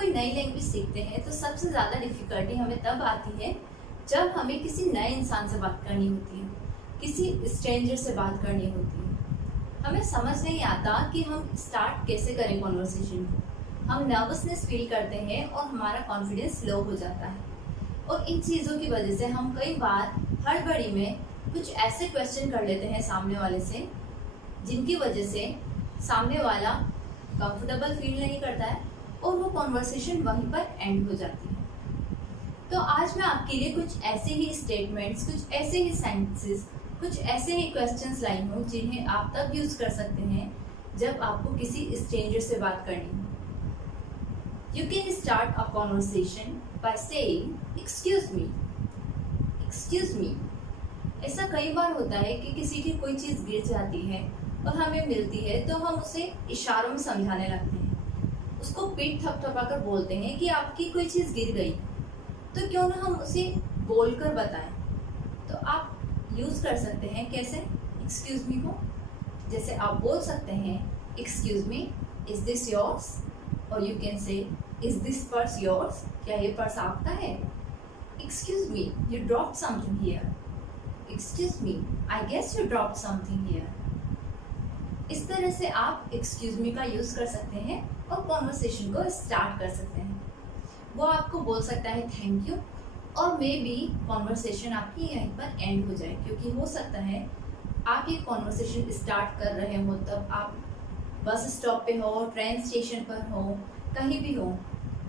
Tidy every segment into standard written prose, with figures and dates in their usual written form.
कोई नई लैंग्वेज सीखते हैं तो सबसे ज़्यादा डिफिकल्टी हमें तब आती है जब हमें किसी नए इंसान से बात करनी होती है, किसी स्ट्रेंजर से बात करनी होती है। हमें समझ नहीं आता कि हम स्टार्ट कैसे करें कॉन्वर्सेशन को। हम नर्वसनेस फील करते हैं और हमारा कॉन्फिडेंस लो हो जाता है। और इन चीज़ों की वजह से हम कई बार हड़बड़ी में कुछ ऐसे क्वेश्चन कर लेते हैं सामने वाले से, जिनकी वजह से सामने वाला कंफर्टेबल फील नहीं करता है और वो कॉन्वर्सेशन वहीं पर एंड हो जाती है। तो आज मैं आपके लिए कुछ ऐसे ही स्टेटमेंट्स, कुछ ऐसे ही सेंटेंसेस, कुछ ऐसे ही क्वेश्चंस लाई हूँ जिन्हें आप तब यूज कर सकते हैं जब आपको किसी स्ट्रेंजर से बात करनी हो। You can start a conversation by saying excuse me. Excuse me. ऐसा कई बार होता है कि किसी की कोई चीज़ गिर जाती है और हमें मिलती है तो हम उसे इशारों में समझाने लगते हैं, उसको पीठ थपथपाकर बोलते हैं कि आपकी कोई चीज़ गिर गई, तो क्यों ना हम उसे बोलकर बताएं। तो आप यूज़ कर सकते हैं कैसे एक्सक्यूज मी को। जैसे आप बोल सकते हैं excuse me, is this yours, और you can say is this purse yours, क्या ये पर्स आपका है। Excuse me, you dropped something here. Excuse me, I guess you dropped something here. इस तरह से आप एक्सक्यूज मी का यूज कर सकते हैं और कॉन्वर्सेशन को स्टार्ट कर सकते हैं। वो आपको बोल सकता है थैंक यू, और मे बी कॉन्वर्सेशन आपकी यहीं पर एंड हो जाए, क्योंकि हो सकता है आप ये कॉन्वर्सेशन स्टार्ट कर रहे हो तब आप बस स्टॉप पे हो, ट्रेन स्टेशन पर हो, कहीं भी हो।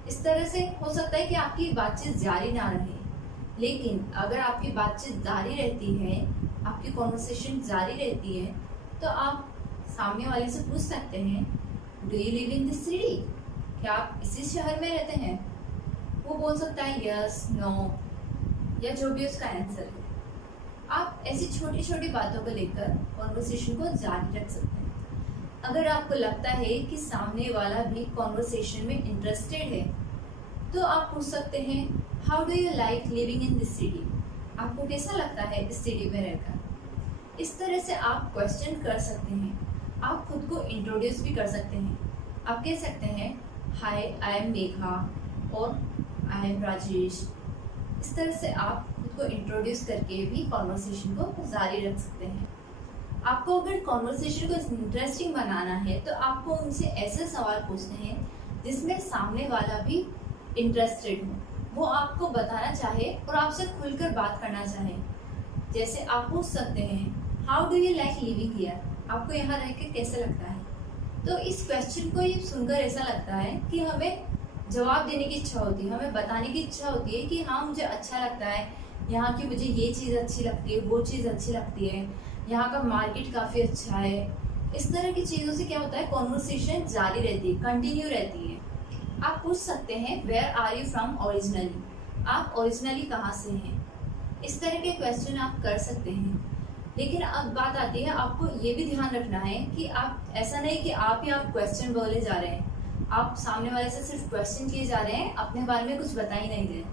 इस तरह से हो सकता है कि आपकी बातचीत जारी ना रहे, लेकिन अगर आपकी बातचीत जारी रहती है, आपकी कॉन्वर्सेशन जारी रहती है, तो आप सामने वाले से पूछ सकते हैं do you live in this city, क्या आप इसी शहर में रहते हैं। वो बोल सकता है यस, नो, या जो भी उसका आंसर है। आप ऐसी छोटी छोटी बातों को लेकर कॉन्वर्सेशन को जारी रख सकते हैं। अगर आपको लगता है कि सामने वाला भी कॉन्वर्सेशन में इंटरेस्टेड है तो आप पूछ सकते हैं how do you like living in this city, आपको कैसा लगता है इस सिटी में रहकर। इस तरह से आप क्वेश्चन कर सकते हैं। आप खुद को इंट्रोड्यूस भी कर सकते हैं। आप कह सकते हैं हाय आई एम मेघा और आई एम राजेश। इस तरह से आप खुद को इंट्रोड्यूस करके भी कॉन्वर्सेशन को जारी रख सकते हैं। आपको अगर कॉन्वर्सेशन को इंटरेस्टिंग बनाना है तो आपको उनसे ऐसे सवाल पूछने हैं जिसमें सामने वाला भी इंटरेस्टेड हो, वो आपको बताना चाहे और आपसे खुलकर बात करना चाहे। जैसे आप पूछ सकते हैं how do you like living here, आपको यहाँ रह के कैसा लगता है। तो इस क्वेश्चन को ये सुनकर ऐसा लगता है कि हमें जवाब देने की इच्छा होती है, हमें बताने की इच्छा होती है कि हाँ मुझे अच्छा लगता है यहाँ की, मुझे ये चीज़ अच्छी लगती है, वो चीज़ अच्छी लगती है, यहाँ का मार्केट काफ़ी अच्छा है। इस तरह की चीज़ों से क्या होता है, कॉन्वर्सेशन जारी रहती है, कंटिन्यू रहती है। आप पूछ सकते हैं where are you from originally, आप ओरिजिनली कहाँ से हैं। इस तरह के क्वेश्चन आप कर सकते हैं। लेकिन अब बात आती है, आपको ये भी ध्यान रखना है कि आप ऐसा नहीं कि आप ही आप क्वेश्चन बोले जा रहे हैं, आप सामने वाले से सिर्फ क्वेश्चन किए जा रहे हैं, अपने बारे में कुछ बता ही नहीं रहे।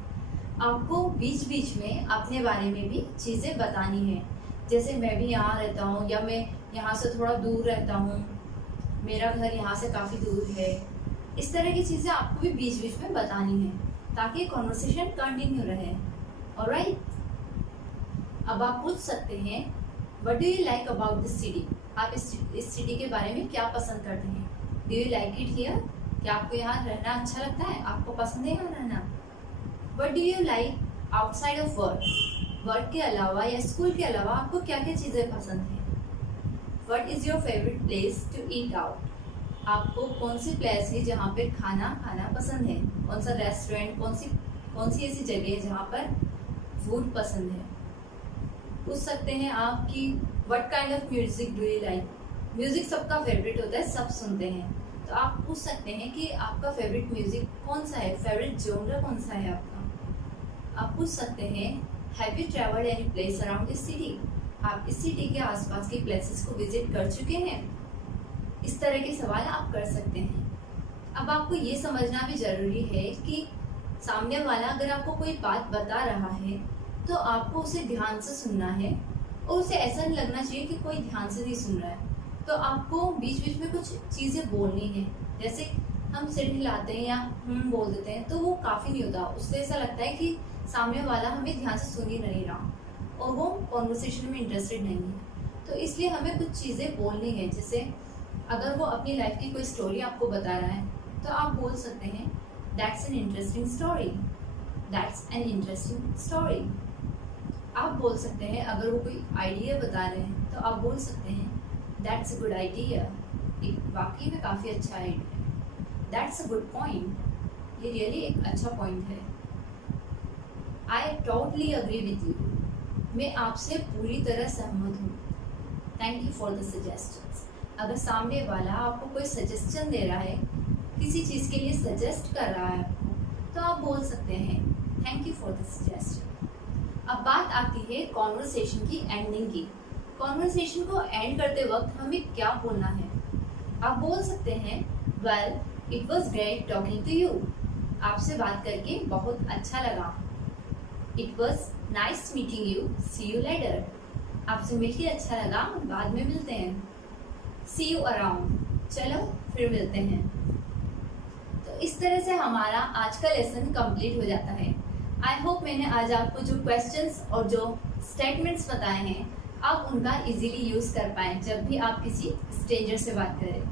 आपको बीच बीच में अपने बारे में भी चीज़ें बतानी है। जैसे मैं भी यहाँ रहता हूँ, या मैं यहाँ से थोड़ा दूर रहता हूँ, मेरा घर यहाँ से काफ़ी दूर है। इस तरह की चीज़ें आपको भी बीच बीच में बतानी है ताकि कॉन्वर्सेशन कंटिन्यू रहे। ऑलराइट, अब आप पूछ सकते हैं what do you like about this city, आप इस सिटी के बारे में क्या पसंद करते हैं। Do you like it here, क्या आपको यहाँ रहना अच्छा लगता है, आपको पसंद है यहाँ रहना। What do you like outside of work, work के अलावा या स्कूल के अलावा आपको क्या क्या चीज़ें पसंद हैं। What is your favourite place to eat out, आपको कौन सी प्लेस है जहाँ पर खाना खाना पसंद है, कौन सा रेस्टोरेंट, कौन सी ऐसी जगह है जहाँ पर फूड पसंद है। पूछ सकते हैं आप कि what kind of music do you like, music सबका फेवरेट होता है, सब सुनते हैं। तो आप पूछ सकते हैं कि आपका फेवरेट म्यूजिक कौन सा है, फेवरेट जॉनर कौन सा है आपका। आप पूछ सकते हैं have you travelled any place around this city, आप इस सिटी के आसपास के प्लेसेस को विजिट कर चुके हैं। इस तरह के सवाल आप कर सकते हैं। अब आपको ये समझना भी जरूरी है कि सामने वाला अगर आपको कोई बात बता रहा है तो आपको उसे ध्यान से सुनना है और उसे ऐसा नहीं लगना चाहिए कि कोई ध्यान से नहीं सुन रहा है। तो आपको बीच बीच में कुछ चीज़ें बोलनी है, जैसे हम सिर हिलाते हैं या बोल देते हैं तो वो काफ़ी नहीं होता। उससे ऐसा लगता है कि सामने वाला हमें ध्यान से सुन ही नहीं रहा और वो कॉन्वर्सेशन में इंटरेस्टेड नहीं है। तो इसलिए हमें कुछ चीज़ें बोलनी है। जैसे अगर वो अपनी लाइफ की कोई स्टोरी आपको बता रहा है तो आप बोल सकते हैं that's an interesting story, that's an interesting story. आप बोल सकते हैं अगर वो कोई आइडिया बता रहे हैं तो आप बोल सकते हैं दैट्स अ गुड आइडिया, वाकई में काफ़ी अच्छा आइडिया है। दैट्स अ गुड पॉइंट, ये रियली एक अच्छा पॉइंट है। I totally agree with you, मैं आपसे पूरी तरह सहमत हूँ। Thank you for the suggestions. अगर सामने वाला आपको कोई सजेशन दे रहा है, किसी चीज़ के लिए सजेस्ट कर रहा है आपको, तो आप बोल सकते हैं thank you for the suggestion. अब बात आती है कॉन्वर्सेशन की एंडिंग की। कॉन्वर्सेशन को एंड करते वक्त हमें क्या बोलना है? आप बोल सकते हैं well it was great talking to you, आपसे बात करके बहुत अच्छा लगा। It was nice meeting you, see you later, आपसे मिलके अच्छा लगा, बाद में मिलते हैं। सी यू अराउंड, चलो फिर मिलते हैं। तो इस तरह से हमारा आज का लेसन कंप्लीट हो जाता है। आई होप मैंने आज आपको जो क्वेश्चंस और जो स्टेटमेंट्स बताए हैं आप उनका इजीली यूज कर पाए जब भी आप किसी स्ट्रेंजर से बात करें।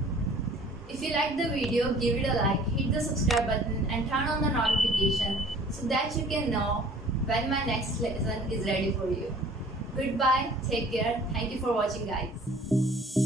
If you like the video, give it a like, hit the subscribe button and turn on the notification so that you can know when my next lesson is ready for you. Goodbye, take care, thank you for watching guys.